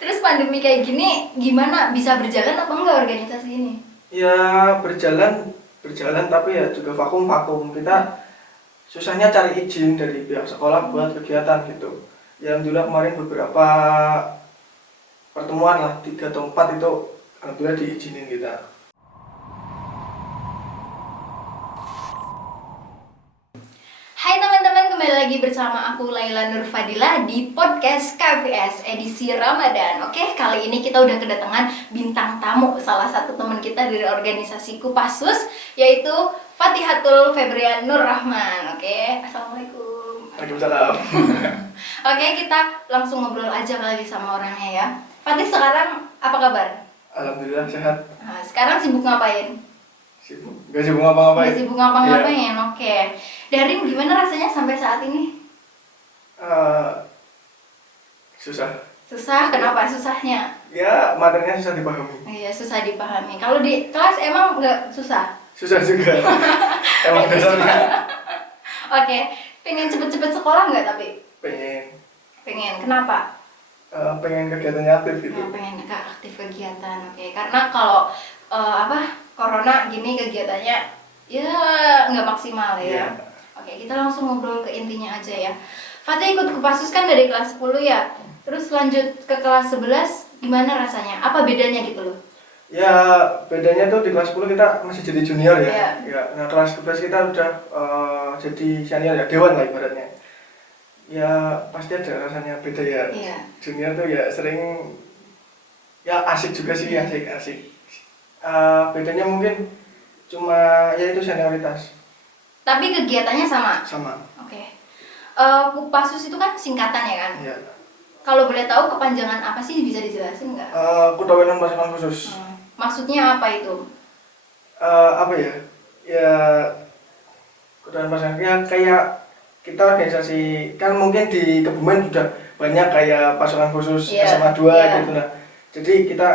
Terus pandemi kayak gini gimana, bisa berjalan apa enggak organisasi ini? Ya berjalan tapi ya juga vakum. Kita susahnya cari izin dari pihak sekolah buat kegiatan gitu. Ya alhamdulillah kemarin beberapa pertemuan lah, 3 atau 4 itu alhamdulillah diizinin kita. Hai teman-teman, kembali lagi bersama aku Laila Nur Fadila di podcast KVS edisi Ramadan. Oke, kali ini kita udah kedatangan bintang tamu, salah satu teman kita dari organisasi Kopassus, yaitu Fatihatul Febrian Nur Rahman. Oke, assalamualaikum. Waalaikumsalam. Oke, kita langsung ngobrol aja kali sama orangnya ya. Fatih, sekarang apa kabar? Alhamdulillah sehat. Nah, sekarang sibuk ngapain? Gak sibuk ngapa-ngapain. Nggak sibuk ngapa-ngapain, Iya. Oke. Daring gimana rasanya sampai saat ini? Susah. Susah, kenapa susahnya? Ya materinya susah dipahami. Iya, susah dipahami. Kalau di kelas emang nggak susah? Susah juga. Emang dasarnya. Oke, pengen cepet-cepet sekolah nggak tapi? Pengen Kenapa? pengen kegiatannya aktif gitu. Oh, pengen aktif kegiatan, oke. Karena kalau corona gini kegiatannya ya nggak maksimal ya. Iya. Oke, kita langsung ngobrol ke intinya aja ya. Fatih ikut Kopassus kan dari kelas 10 ya. Terus lanjut ke kelas 11, gimana rasanya? Apa bedanya gitu loh? Ya bedanya tuh di kelas 10 kita masih jadi junior ya. Iya. Ya, nah kelas 11 kita udah jadi senior ya, dewan lah ibaratnya. Ya pasti ada rasanya beda ya. Iya. Junior tuh ya sering ya asik juga sih, Iya. asik. Bedanya mungkin cuma ya itu senioritas Tapi kegiatannya sama. sama. Oke. Kopassus itu kan singkatan ya kan? Ya. Kalau boleh tahu kepanjangan apa sih, bisa dijelasin nggak? Kudawenan pasukan khusus. Maksudnya apa itu? Apa ya? Ya kudawenan pasukan ya kayak kita organisasi kan mungkin di Kebumen sudah banyak kayak pasukan khusus Iya, SMA 2 iya. gitu nah. Jadi kita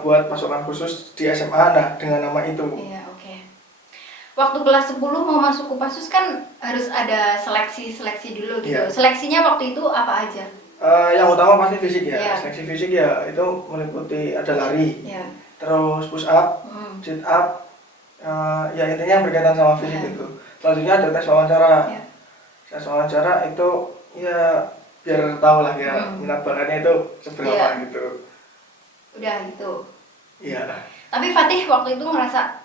buat pasukan khusus di SMA nah dengan nama itu. Iya, oke. Waktu kelas 10 mau masuk Kopassus kan harus ada seleksi dulu gitu. Iya. Seleksinya waktu itu apa aja? Yang utama pasti fisik ya. Iya. Seleksi fisik ya itu meliputi ada lari, Iya. terus push up, sit up, ya intinya berkaitan sama fisik Iya. itu. Selanjutnya ada tes wawancara. Iya. Tes wawancara itu ya biar tahu lah ya minat bakatnya itu seberapa Iya. gitu. Udah gitu. Iya. Tapi Fatih waktu itu ngerasa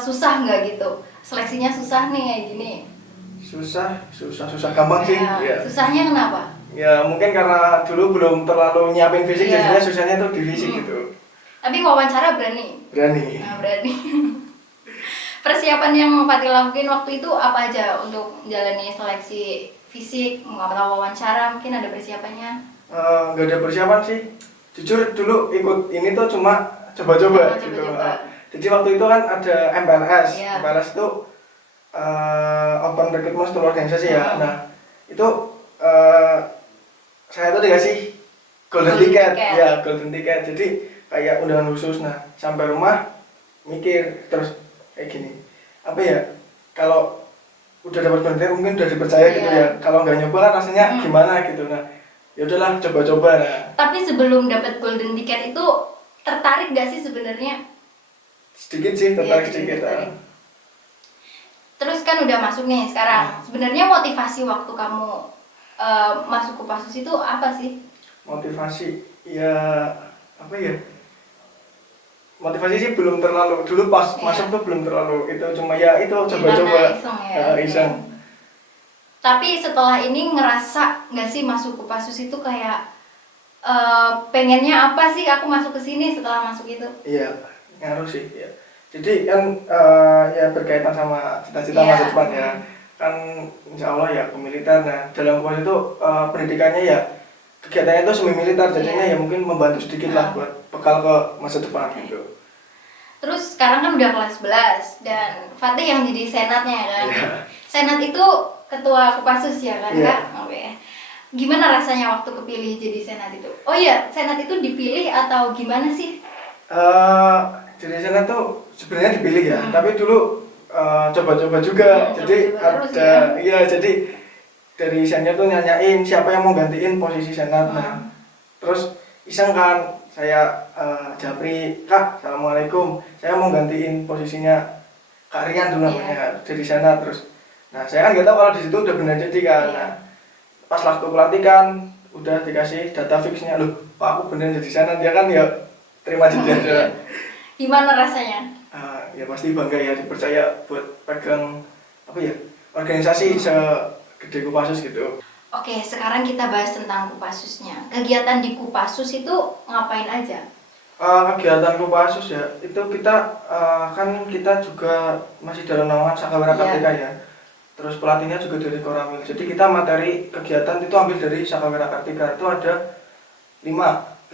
susah nggak gitu? Seleksinya susah nih kayak gini. Susah gampang sih. Ya, Ya. susahnya kenapa? Ya mungkin karena dulu belum terlalu nyiapin fisik, Iya. jadinya susahnya tuh di fisik gitu. Tapi wawancara berani. Berani. Nah, berani. Persiapan yang Fatih lakuin waktu itu apa aja untuk menjalani seleksi fisik, atau wawancara, mungkin ada persiapannya? Nggak ada persiapan sih. Jujur dulu ikut ini tuh cuma coba-coba gitu. Jadi waktu itu kan ada MPLS. Iya. MPLS itu Open Recruitment Seluruh Organisasi ya. Nah itu saya tuh dikasih golden ticket. Ya golden ticket. Jadi kayak undangan khusus. Nah sampai rumah mikir terus kayak gini. Apa ya? Kalau udah dapat golden ticket mungkin udah dipercaya gitu Iya. ya. Kalau nggak nyoba kan rasanya gimana gitu. Nah ya udahlah coba-coba. Nah Tapi sebelum dapat golden ticket itu tertarik gak sih sebenarnya? sedikit sih tertarik Iya, sedikit. tertarik. Terus kan udah masuk nih sekarang. Sebenarnya motivasi waktu kamu masuk Kopassus itu apa sih? Motivasi ya apa ya, motivasi sih belum terlalu dulu pas Iya. masuk tuh belum terlalu itu cuma ya itu coba-coba Karena iseng ya. iseng. Tapi setelah ini ngerasa nggak sih masuk Kopassus itu kayak pengennya apa sih aku masuk ke sini setelah masuk itu? Iya ngaruh sih ya. Jadi kan ya berkaitan sama cita-cita Iya. masa depan ya kan, insya Allah ya ke militer. Nah dalam Kopassus itu pendidikannya ya kegiatannya itu semi militer, jadinya Iya. ya mungkin membantu sedikit lah buat bekal ke masa depan gitu. Terus sekarang kan udah kelas 11 dan Fatih yang jadi senatnya kan. Iya. Senat itu ketua Kopassus ya kan, Iya. Kak? Oke. Gimana rasanya waktu kepilih jadi senat itu? Oh iya, senat itu dipilih atau gimana sih? Jadi sana tuh sebenarnya dipilih ya, tapi dulu coba-coba juga. Jadi coba-coba terus ada, iya jadi dari senior tuh nanyain siapa yang mau gantiin posisi senat. Nah, terus iseng kan, saya japri, Kak, Assalamualaikum, saya mau gantiin posisinya Kak Rian dulu namanya, jadi sana terus. Nah saya kan nggak tahu kalau di situ udah benar jadi kan. Nah, pas waktu pelatihan udah dikasih data fixnya, loh kok aku bener jadi sana, dia kan ya terima jadi aja. Gimana rasanya? Ya pasti bangga ya dipercaya buat pegang apa ya organisasi segede Kopassus gitu. Oke, sekarang kita bahas tentang Kopassusnya. Kegiatan di Kopassus itu ngapain aja? Kegiatan Kopassus ya, itu kita kan kita juga masih dalam naungan Sakawira Kartika ya. Terus pelatihnya juga dari Koramil. Jadi kita materi kegiatan itu ambil dari Sakawira Kartika. Itu ada 5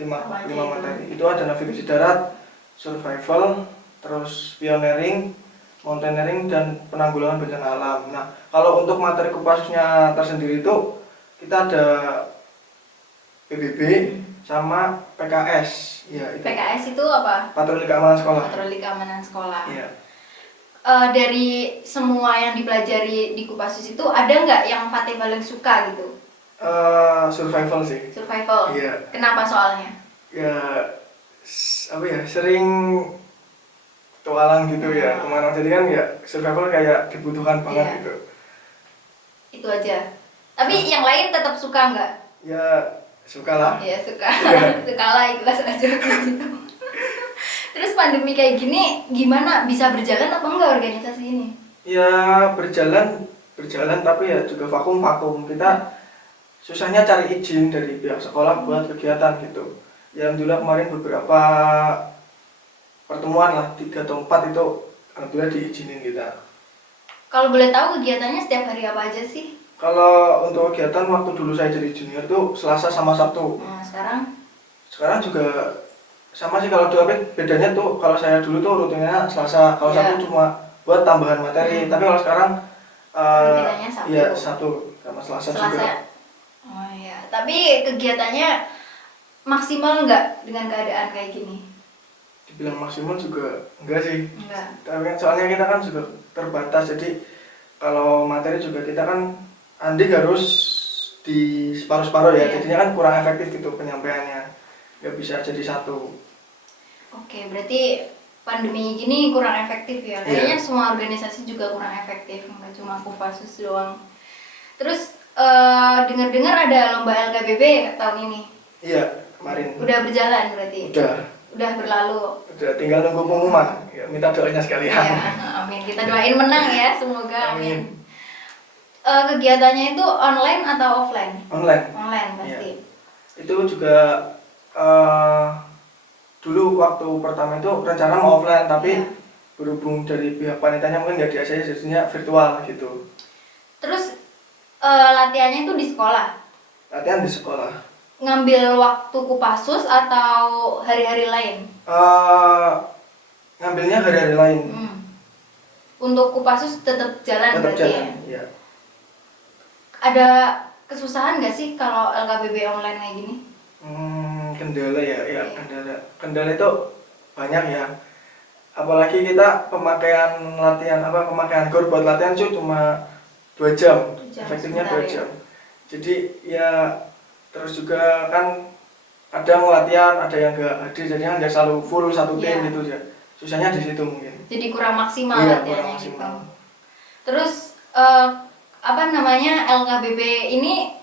materi. Itu ada navigasi darat, survival, terus pioneering, mountaineering, dan penanggulangan bencana alam. Nah, kalau untuk materi Kopassusnya tersendiri itu kita ada PBB sama PKS. Ya, itu. PKS itu apa? Patroli keamanan sekolah. Patroli keamanan sekolah. Iya. Dari semua yang dipelajari di Kopassus itu ada nggak yang Fatih paling suka gitu? Survival sih. Survival. Iya. Kenapa soalnya? Ya apa ya, sering tualang gitu ya kemana, jadi kan ya survival kayak dibutuhkan banget gitu. Itu aja. Tapi yang lain tetap suka nggak? Ya suka lah. Ya suka. Suka lah, ikhlas aja gitu. Terus pandemi kayak gini gimana, bisa berjalan apa enggak organisasi ini? Ya berjalan tapi ya juga vakum. Kita susahnya cari izin dari pihak sekolah buat kegiatan gitu. Ya alhamdulillah kemarin beberapa pertemuan lah, 3 atau 4 itu alhamdulillah diizinin kita. Kalau boleh tahu kegiatannya setiap hari apa aja sih? Kalau untuk kegiatan waktu dulu saya jadi junior tuh Selasa sama Sabtu. Nah, sekarang? Sekarang juga sama sih, kalau dulu bedanya tuh kalau saya dulu tuh rutinnya Selasa, kalau Sabtu cuma buat tambahan materi. Tapi kalau sekarang rutinnya Sabtu. Iya, Sabtu sama Selasa juga. Oh iya, tapi kegiatannya maksimal nggak dengan keadaan kayak gini? Dibilang maksimal juga enggak sih. Enggak. Tapi soalnya kita kan juga terbatas, jadi kalau materi juga kita kan Andi harus di separuh-separuh ya, jadinya kan kurang efektif gitu penyampaiannya, nggak bisa jadi satu. Oke, berarti pandemi gini kurang efektif ya. Kayaknya semua organisasi juga kurang efektif, nggak cuma Kopassus doang. Terus dengar-dengar ada lomba LKBB tahun ini. Iya, kemarin. Udah berjalan berarti? Udah berlalu. Udah tinggal nunggu pengumuman. Ya, minta doanya sekalian. Ya, amin. Kita doain menang ya, semoga. Amin. Kegiatannya itu online atau offline? Online. Online pasti. Ya. Itu juga dulu waktu pertama itu rencana mau offline, tapi berhubung dari pihak panitianya mungkin nggak diajak, jadinya virtual gitu. Terus latihannya itu di sekolah? Latihan di sekolah. Ngambil waktu Kopassus atau hari-hari lain? Ngambilnya hari-hari lain. Untuk Kopassus tetap jalan berarti jalan, ya? Ada kesusahan nggak sih kalau LKBB online kayak gini? Kendala ya, kendala itu banyak ya. Apalagi kita pemakaian gor buat latihan cuma 2 jam, efektifnya 2 jam. Jadi ya terus juga kan kadang latihan ada yang nggak hadir, jadinya nggak selalu full satu tim gitu ya. Susahnya di situ mungkin. Jadi kurang maksimal latihannya gitu. Terus LKBB ini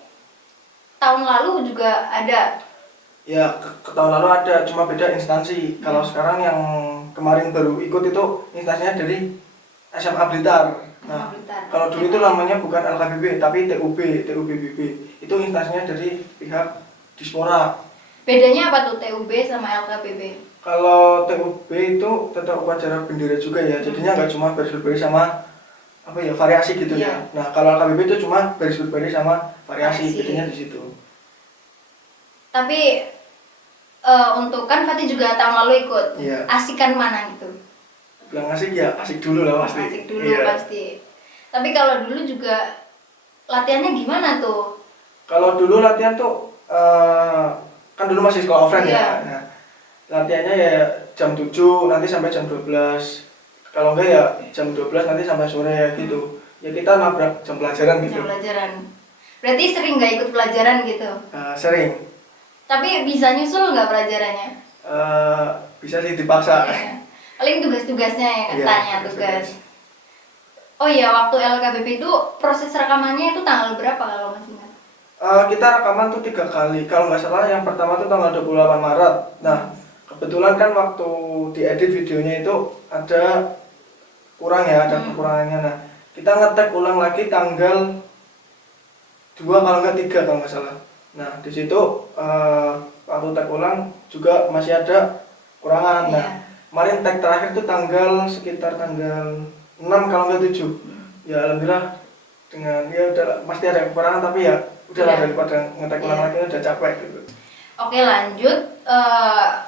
tahun lalu juga ada? Ya, ke tahun lalu ada, cuma beda instansi. Kalau sekarang yang kemarin baru ikut itu instansinya dari SMA Blitar. Nah, kalau dulu itu namanya bukan LKBB tapi TUBBB. Itu instansinya dari pihak Dispora. Bedanya apa tuh TUB sama LKBB? Kalau TUB itu tetap upacara bendera juga ya, jadinya nggak cuma baris berbaris sama variasi gitu ya. Nah, kalau LKBB itu cuma baris berbaris sama variasi. Bedanya di situ. Tapi untuk kan Fatih juga tahun lalu ikut. Asikan mana gitu? Bilang asik ya, asik dulu lah pasti. Asik dulu pasti. Tapi kalau dulu juga latihannya gimana tuh? Kalau dulu latihan tuh kan dulu masih sekolah offline ya. Nah, latihannya ya jam 7 nanti sampai jam 12. Kalau enggak ya jam 12 nanti sampai sore ya gitu. Ya kita nabrak jam pelajaran gitu. Jam pelajaran. Berarti sering nggak ikut pelajaran gitu? Sering. Tapi bisa nyusul nggak pelajarannya? Bisa sih dipaksa. Iya. Paling tugas-tugasnya ya katanya tugas. Oh iya, waktu LKBP itu proses rekamannya itu tanggal berapa kalau masih ingat? Kita rekaman tuh 3 kali. Kalau nggak salah yang pertama tuh tanggal 28 Maret. Nah, kebetulan kan waktu diedit videonya itu ada kurang ya, ada kekurangannya. Nah, kita ngetek ulang lagi tanggal 2 kalau nggak 3 kalau nggak salah. Nah, di situ waktu tag ulang juga masih ada kurangan. Nah, kemarin tag terakhir tuh sekitar tanggal 6 kalau nggak 7. Ya alhamdulillah dengan ya udah pasti ada kekurangan tapi ya udahlah daripada ngetek ulang lagi udah capek gitu. Oke, lanjut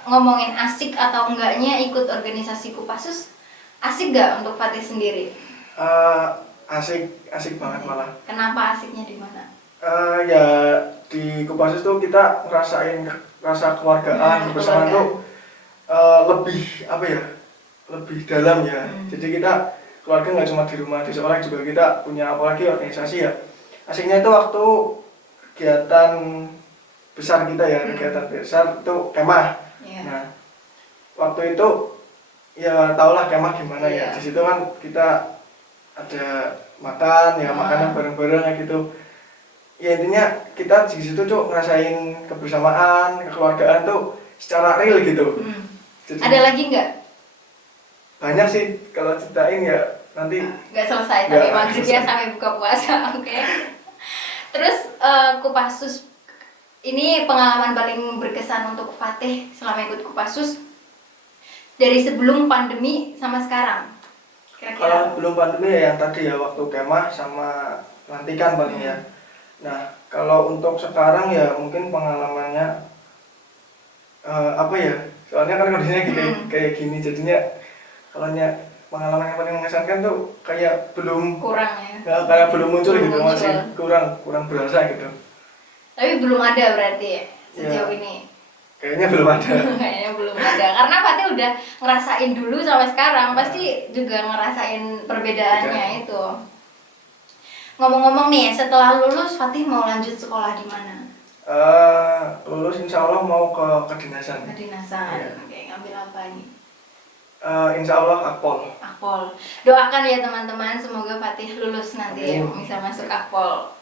ngomongin asik atau enggaknya ikut organisasi Kopassus. Asik gak untuk Fatih sendiri? Asik banget malah. Kenapa asiknya di mana? Ya di Kopassus tuh kita ngerasain rasa keluargaan bersama tuh lebih apa ya, lebih dalam ya. Jadi kita keluarga nggak cuma di rumah, di sekolah juga kita punya apalagi organisasi ya. Asiknya itu waktu kegiatan besar kita ya, kegiatan besar itu kemah. Nah, waktu itu ya tahulah kemah gimana ya. Di situ kan kita ada makan ya, makanan bareng-bareng kayak gitu. Ya intinya kita di situ tuh ngerasain kebersamaan, kekeluargaan tuh secara real gitu. Jadi, ada lagi nggak? Banyak sih kalau ceritain ya nanti nggak selesai, tapi maghrib ya sampai buka puasa. Oke. Terus Kopassus ini pengalaman paling berkesan untuk Fatih selama ikut Kopassus dari sebelum pandemi sama sekarang. Kira-kira. Kalau belum pandemi ya yang tadi ya waktu kemah sama pelantikan paling ya. Nah kalau untuk sekarang ya mungkin pengalamannya apa ya? Soalnya kan kondisinya kayak gini jadinya kalau pengalaman yang paling mengesankan tuh kayak belum kurang ya. Kayak belum muncul gitu, masih kurang berasa gitu. Tapi belum ada berarti ya sejauh ini. Kayaknya belum ada. Kayaknya belum ada. Karena Fatih udah ngerasain dulu sampai sekarang, pasti juga ngerasain perbedaannya itu. Ngomong-ngomong nih, setelah lulus Fatih mau lanjut sekolah di mana? Lulus insya Allah mau ke kedinasan. Kedinasan. Oke, ngambil apa nih? Insya Allah Akpol. Doakan ya teman-teman, semoga Fatih lulus nanti bisa masuk Akpol.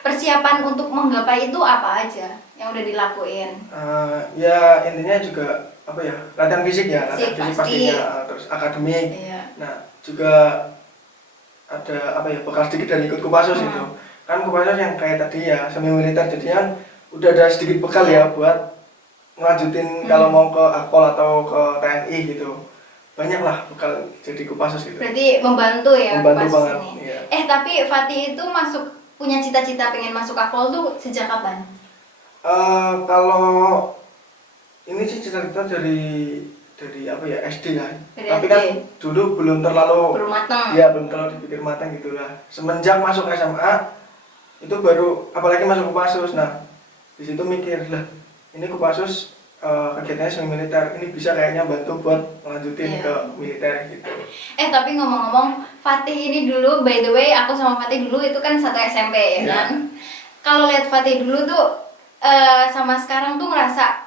Persiapan untuk menggapai itu apa aja yang udah dilakuin? Ya intinya juga apa ya, latihan fisik ya, latihan fisik pastinya, terus akademik. Nah juga ada apa ya, bekal sedikit dari ikut Kopassus gitu. Kan Kopassus yang kayak tadi ya semi militer, jadi kan udah ada sedikit bekal ya buat ngelanjutin kalau mau ke Akpol atau ke TNI gitu. Banyak lah bekal jadi Kopassus gitu. Berarti membantu ya banget ini. Iya. Tapi Fatih itu punya cita-cita pengen masuk Akpol tuh sejak kapan? Kalau ini sih cita-cita dari apa ya, SD lah. Tapi kan dulu belum matang. Ya belum terlalu dipikir matang gitulah. Semenjak masuk SMA itu baru apalagi masuk Kopassus. Nah di situ mikir lah, ini Kopassus kegiatannya semi militer, ini bisa kayaknya bantu buat melanjutin ke militer gitu. Tapi ngomong-ngomong, Fatih ini dulu, by the way, aku sama Fatih dulu itu kan satu SMP ya kan. Kalau lihat Fatih dulu tuh sama sekarang tuh ngerasa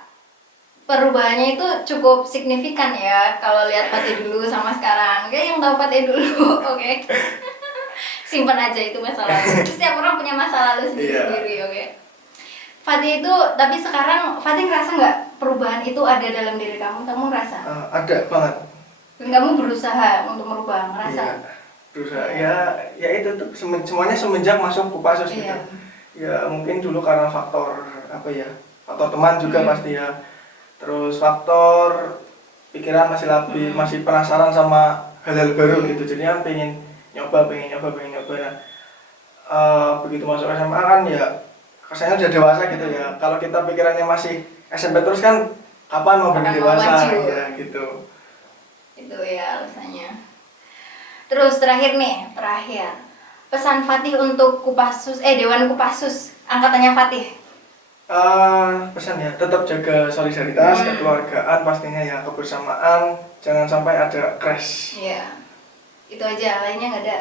perubahannya itu cukup signifikan ya. Kalau lihat Fatih dulu sama sekarang, oke, yang tahu Fatih dulu, oke. Simpan aja itu masa lalu. Setiap orang punya masa lalu sendiri-sendiri, oke. Fatih itu, tapi sekarang Fatih ngerasa nggak perubahan itu ada dalam diri kamu? Kamu ngerasa? Ada banget. Dan kamu berusaha untuk merubah, ngerasa? Iya, berusaha. Ya itu tuh semuanya semenjak masuk Kopassus gitu. Ya mungkin dulu karena faktor apa ya, faktor teman juga pasti ya. Terus faktor pikiran masih labil, masih penasaran sama hal-hal baru gitu. Jadi kan pengen nyoba. Nah, begitu masuk SMA kan ya rasanya udah dewasa gitu ya. Kalau kita pikirannya masih SMP terus kan kapan mau menjadi dewasa ya gitu. Itu ya alasannya. Terus terakhir. Pesan Fatih untuk Kopassus, Dewan Kopassus angkatannya Fatih. Pesan ya, tetap jaga solidaritas, kekeluargaan pastinya ya, kebersamaan, jangan sampai ada crash. Iya. Itu aja, lainnya nggak ada.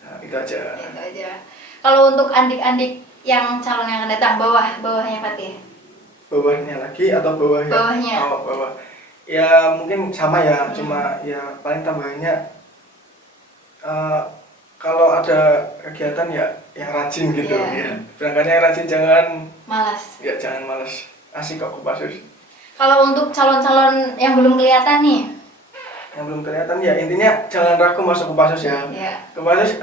Nah, itu aja. Kalau untuk adik-adik yang calon yang akan datang, bawahnya Fatih. bawahnya lagi atau bawah ya? Bawahnya. Oh, bawah. Ya mungkin sama ya, cuma ya paling tambahannya kalau ada kegiatan ya yang rajin gitu ya. Berangkatnya yang rajin, jangan malas. Ya jangan malas. Asik kok Kopassus. Kalau untuk calon-calon yang belum kelihatan nih, yang belum kelihatan ya intinya jangan ragu masuk Kopassus ya. Kopassus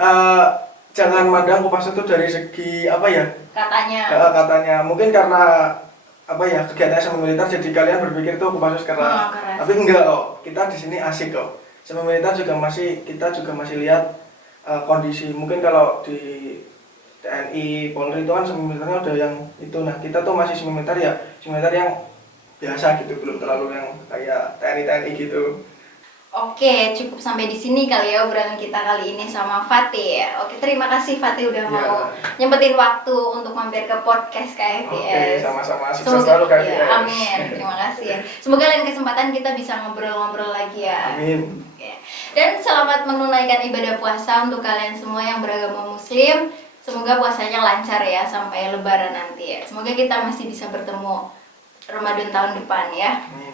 jangan mandang Kopassus itu dari segi apa ya? Katanya mungkin karena apa ya kegiatannya semi militer jadi kalian berpikir tuh Kopassus keras. Tapi enggak kok. Kita di sini asik kok. Semi militer kita juga masih lihat kondisi. Mungkin kalau di TNI, Polri itu kan semi militernya udah yang itu. Nah, kita tuh masih semi militer ya, semi militer yang biasa gitu, belum terlalu yang kayak TNI gitu. Oke, cukup sampai di sini kali ya obrolan kita kali ini sama Fatih. Oke, terima kasih Fatih udah mau nyempetin waktu untuk mampir ke podcast KFVS. Oke, sama-sama. Sukses selalu KFVS. Ya, amin. Terima kasih ya. Semoga lain kesempatan kita bisa ngobrol-ngobrol lagi ya. Amin. Oke. Dan selamat menunaikan ibadah puasa untuk kalian semua yang beragama Muslim. Semoga puasanya lancar ya sampai Lebaran nanti ya. Semoga kita masih bisa bertemu Ramadan tahun depan ya. Amin.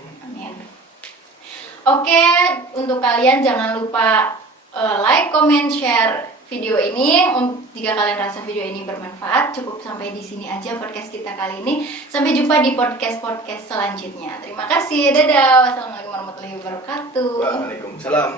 Oke, untuk kalian jangan lupa like, comment, share video ini. Jika kalian rasa video ini bermanfaat, cukup sampai di sini aja podcast kita kali ini. Sampai jumpa di podcast selanjutnya. Terima kasih. Dadah. Wassalamualaikum warahmatullahi wabarakatuh. Waalaikumsalam.